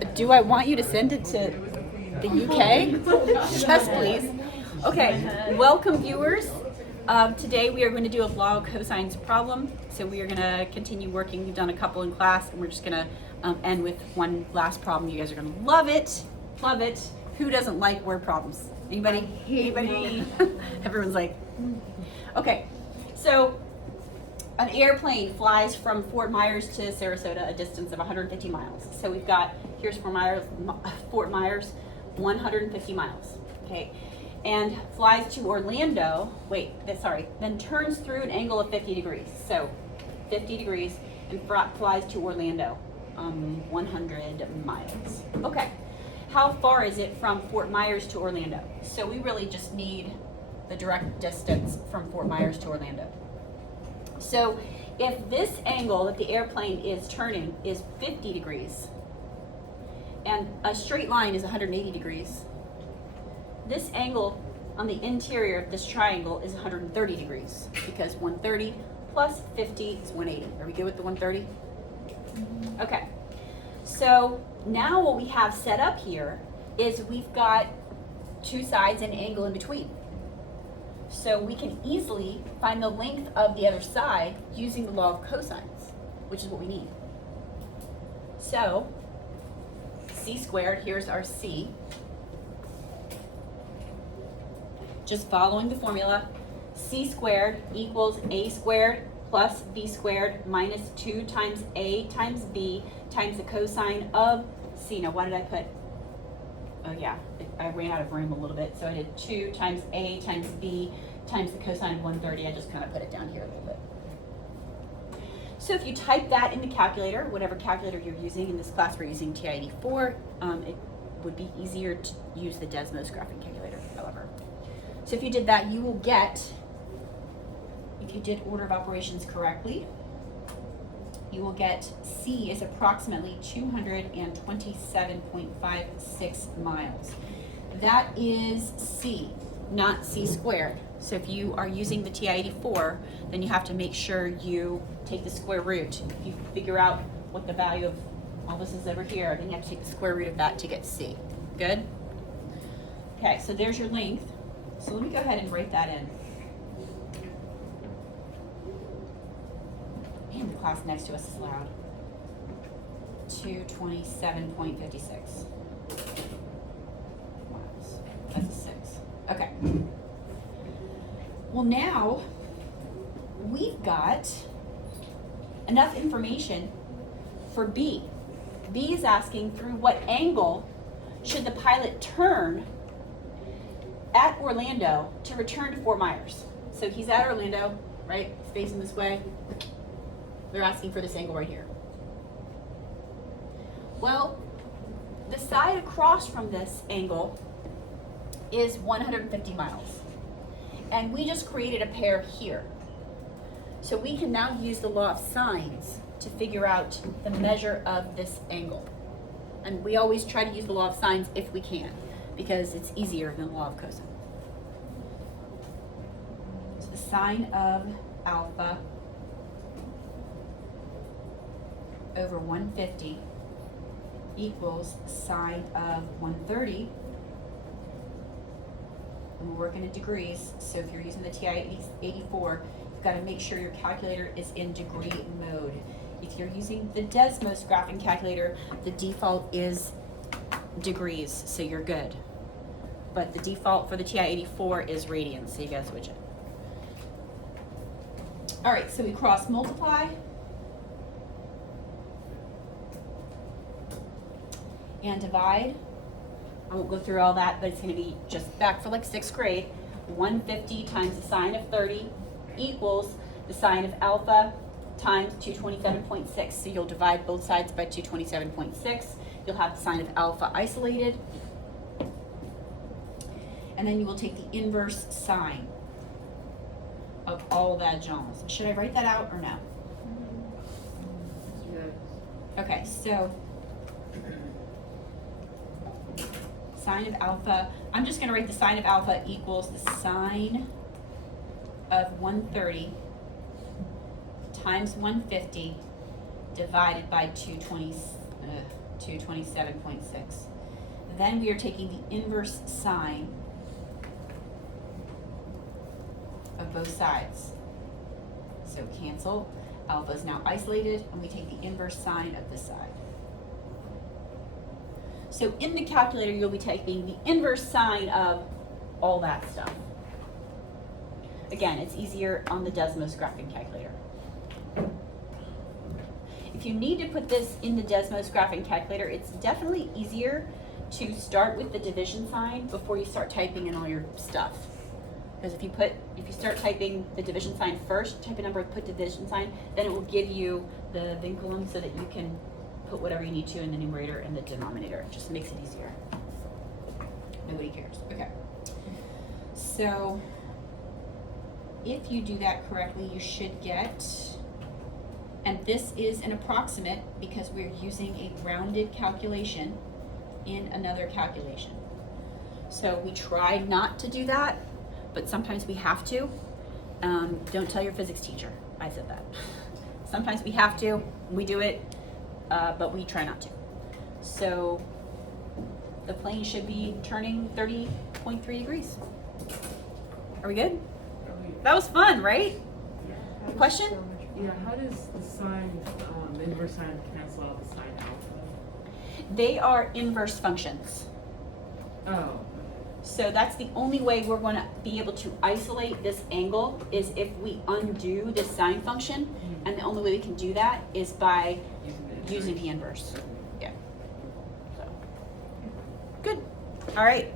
Do I want you to send it to the UK? Yes, please. Okay, welcome viewers. Today we are going to do a law of cosines problem. So we are going to continue working. We've done a couple in class, and we're just going to end with one last problem. You guys are going to love it. Love it. Who doesn't like word problems? Anybody? Anybody? Everyone's like, okay. So an airplane flies from Fort Myers to Sarasota, a distance of 150 miles. So we've got, here's Fort Myers, 150 miles, okay? And flies to Orlando, then turns through an angle of 50 degrees. So 50 degrees and flies to Orlando, 100 miles. Okay, how far is it from Fort Myers to Orlando? So we really just need the direct distance from Fort Myers to Orlando. So if this angle that the airplane is turning is 50 degrees, and a straight line is 180 degrees, this angle on the interior of this triangle is 130 degrees, because 130 plus 50 is 180. Are we good with the 130? Okay, so now what we have set up here is we've got two sides and an angle in between. So we can easily find the length of the other side using the law of cosines, which is what we need. So c squared, here's our c. Just following the formula, c squared equals a squared plus b squared minus 2 times a times b times the cosine of c. Now what did I put? Oh yeah, I ran out of room a little bit, so I did 2 times a times b times the cosine of 130. I just kind of put it down here a little bit. So if you type that in the calculator, whatever calculator you're using, in this class we're using TI-84, it would be easier to use the Desmos graphing calculator, however. So if you did that, you will get, if you did order of operations correctly, you will get C is approximately 227.56 miles. That is C, not C squared. So if you are using the TI-84, then you have to make sure you take the square root. If you figure out what the value of all this is over here, then you have to take the square root of that to get C. Good? Okay, so there's your length. So let me go ahead and write that in. Man, the class next to us is loud. 227.56 miles. That's a 6. Okay. Well, now we've got enough information for B. B is asking through what angle should the pilot turn at Orlando to return to Fort Myers. So he's at Orlando, right? He's facing this way. They're asking for this angle right here. Well, the side across from this angle is 150 miles. And we just created a pair here. So we can now use the law of sines to figure out the measure of this angle. And we always try to use the law of sines if we can, because it's easier than the law of cosine. So the sine of alpha over 150 equals sine of 130. And we're working in degrees, so if you're using the TI-84, you've got to make sure your calculator is in degree mode. If you're using the Desmos graphing calculator, the default is degrees, so you're good. But the default for the TI-84 is radians, so you got to switch it. All right, so we cross multiply. And divide. I won't go through all that, but it's going to be just back for like 6th grade. 150 times the sine of 30 equals the sine of alpha times 227.6. So you'll divide both sides by 227.6. You'll have the sine of alpha isolated. And then you will take the inverse sine of all that gens. Should I write that out or no? Okay, so sine of alpha, I'm just going to write the sine of alpha equals the sine of 130 times 150 divided by 220, to 27.6. Then we are taking the inverse sine of both sides. So cancel. Alpha is now isolated, and we take the inverse sine of this side. So in the calculator, you'll be taking the inverse sine of all that stuff. Again, it's easier on the Desmos graphing calculator. If you need to put this in the Desmos graphing calculator, it's definitely easier to start with the division sign before you start typing in all your stuff. Because if you start typing the division sign first, type a number, put division sign, then it will give you the vinculum so that you can put whatever you need to in the numerator and the denominator. It just makes it easier. Nobody cares. Okay. So if you do that correctly, you should get, and this is an approximate because we're using a rounded calculation in another calculation. So we try not to do that, but sometimes we have to. Don't tell your physics teacher I said that. Sometimes we have to, we do it, but we try not to. So the plane should be turning 30.3 degrees. Are we good? That was fun, right? Question? Yeah, how does the sine, the inverse sine cancel out the sine alpha? They are inverse functions. Oh. So that's the only way we're going to be able to isolate this angle is if we undo this sine function, and the only way we can do that is by using the inverse. Yeah. So good. All right.